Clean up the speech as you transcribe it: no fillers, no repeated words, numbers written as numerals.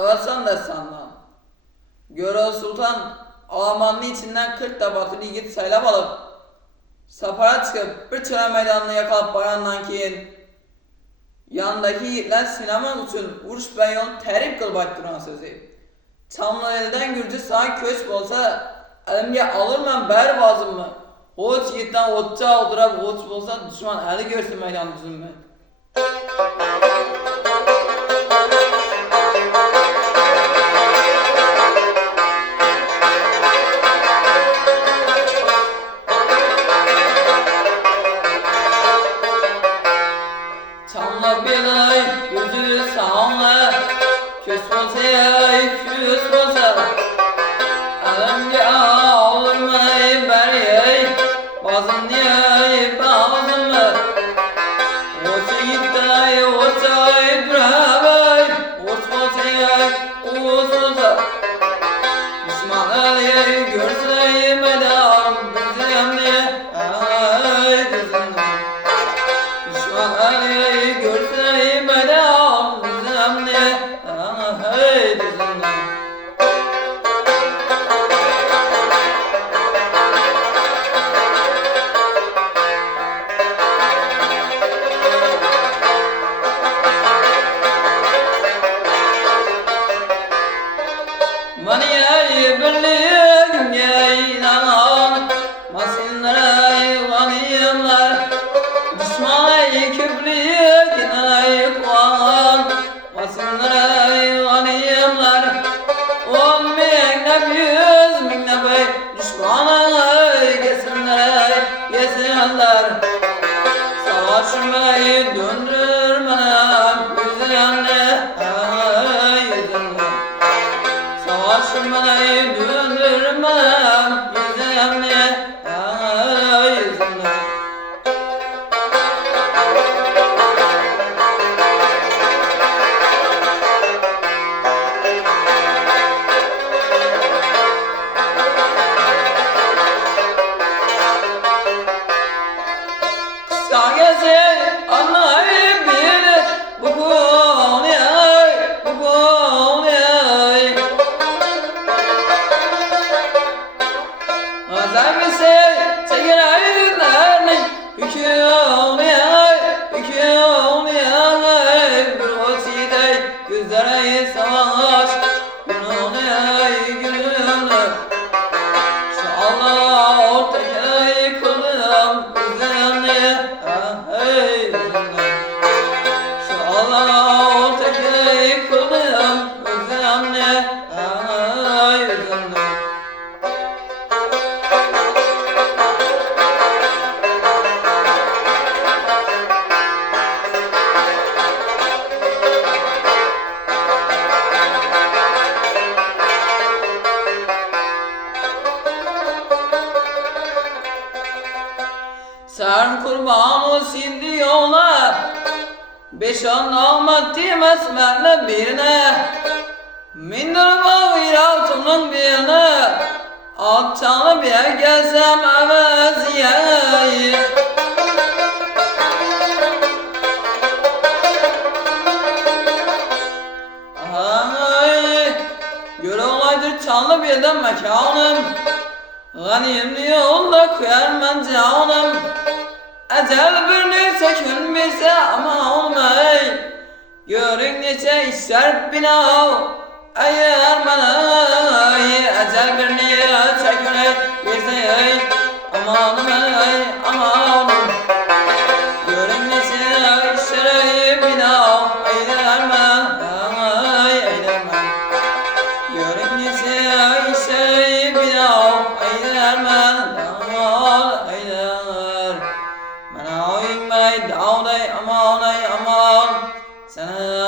Ağasan da sanmam. Göre Sultan Alamanlı içinden 40 da batılı yiğit saylap alıp safara çıkıp bir çıra meydanını yakalıp bayandan keyin yandaki yiğitler sineman üçün uruş ben yol terip kılbak duran sözü. Çamlı elden gürcü sağ köç olsa elimge alırmam ber bazım mı? Oç yiğitten otça oturab oç olsa düşman eli görsün meydan düzünme. Çamlı belay gözü sağınla kös olsa küs olsa elimge alırmay beriyay bazım diyay bazım mı? Oç yiğittay oçay durabay oç olsa oç olsa düşman eli görsün meydan düzünme ay düzünme. Düşman Ali görsün meydan düzünme ay düzünme. Maniyay birliğin yayınan masinlere vaniyemler düşmanay küplük ayıklan masinlere vaniyemler 10 minnep 100 minnep düşmanay yesinler savaşmayı döndürmenem yüzüne yüzüne savaşmayı döndürmem yüzüne yüzüne. Sağgesi anlayıp bir bu konuya bu konuya Azabisi çekin ayırlarının hükü olmaya bir vaside gözlere savaş gününe şu Allah ortaya kıldım gözlerine şu Allah ortaya kıldım gözlerine Sen kurban olsun diyorlar 5-10 nametti mesmerle birine mindir bağır altımın birine Akçanlı bir gezem eveziyeyi Göre olaydır çanlı birden mekanım Ganimli yolda koyar ben canım Ecel bir neyse gün bize ama olmay Görün neçe işler binav Eğer bana ecel bir neyse gün bize amanım amanım Görün neçe işler binav Eğer bana Görün neçe işler binav Eğer bana Dağday aman sen